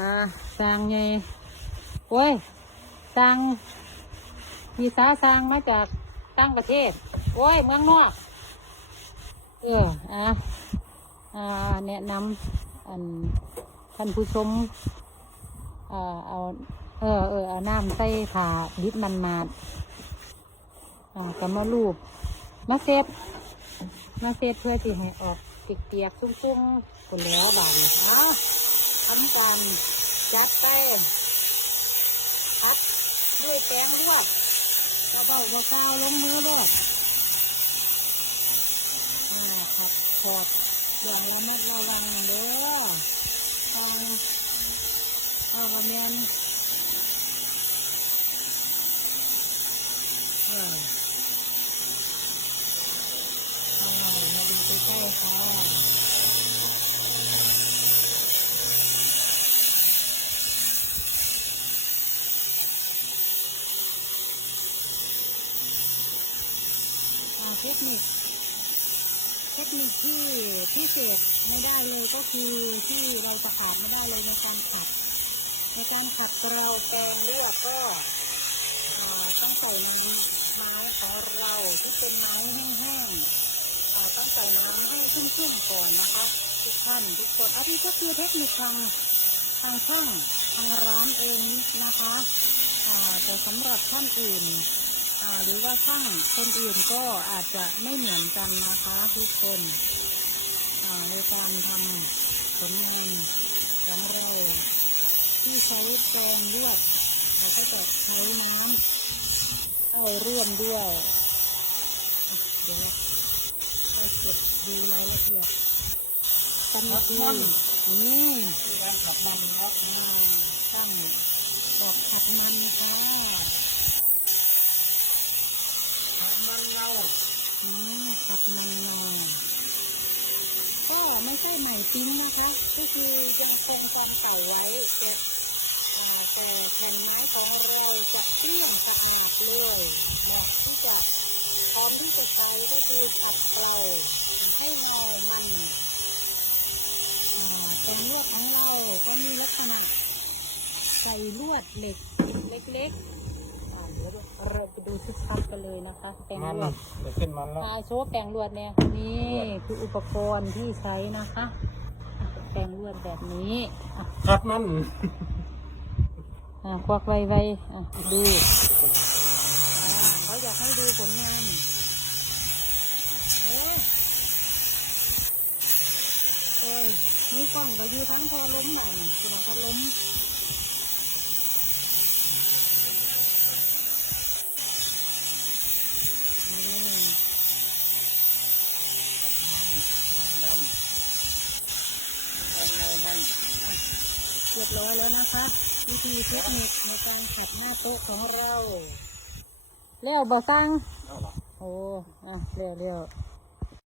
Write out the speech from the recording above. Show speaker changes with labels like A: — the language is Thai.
A: อ่าสร้างไงโอ้ยสร้างมีสาสร้างมาจากต่างประเทศ โอ้ย เมืองนอก เออ อะอ่า แนะนำอันท่านผู้ชม อ่า เอา เออ เออเอาน้ำใส่ผ่าดิบมันมาดอ่าก็มาลูบมาเซ็ตมาเซ็ตเพื่อที่ให้ออกเปียกๆซุ้งๆคนแล้วบานนี้เอา ทำการจัดแป้งพัดด้วยแป้งลวกกระเบ้ากระเ้าลงมือลวกอ่าขัดขอดอย่างระมัดระวังเด้อทางเอากระแมนเออเอามาดูใกล้ๆค่ะ อ่า เทคนิค เทคนิคที่พิเศษไม่ได้เลยก็คือที่เราประขาดไม่ได้เลยในการขัดในการขัดเราแกงลวกก็ต้องใส่ในไม้ของเราที่เป็นไม้แห้งๆต้องใส่น้ำให้ชุ่มๆก่อนนะคะทุกท่านทุกคนอันนี้ก็คือเทคนิคทางทางช่องทางร้านเองนะคะแต่สำหรับท่านอื่น หรือว่าช่างคนอื่นก็อาจจะไม่เหมือนกันนะคะทุกคนในการทำผลงานของเราที่ใช้แปลงลวกเราก็จะใช้น้ำอ้อยร่วมด้วยอะเดี๋ยวเราไปเก็บดูรายละเอียดกันอีกทีนี่
B: การขับมันครับ
A: อ่าตั้งดอกขัดมันค่ะ
B: ขับมันเงา
A: อ่าขัดมันนอนก็ไม่ใช่ใหม่ปิ้งนะคะ ก็คือยังคงความเก่าไว้แต่แต่แผ่นไม้ของเราจะเกลี้ยงสะอาดเลยนะที่จะพร้อมที่จะใช้ก็คือขัดเกลาให้เงามันอ่าเป็นลวดของเราก็มีลักษณะใส่ลวดเหล็กเล็กๆ เราไปดูชัดๆกันเลยนะคะ แปลง
B: มัน
A: ลวด
B: เดี๋ยวขึ้นมันแล้ว
A: ปลาโชว์แปลงลวดเนี่ยนี่คืออุปกรณ์ที่ใช้นะคะอะแปลงลวดแบบนี้อะ
B: ขับมัน
A: อะควักไวไวๆอะดูอ่าเขาอยากให้ดูผลงานโอ้ยโอ้ยนี่กล้องก็อยู่ทั้งพอล้มหน่อยคุณพัดล้ม อืม
B: ขับมันมันดำเอาเงามัน
A: เรียบร้อยแล้วนะคะ วิธีเทคนิคในการขัดหน้าโต๊ะของเรา แล้วบ่สั่ง
B: เอาเหรอ
A: โอ้อะเร็วเร็ว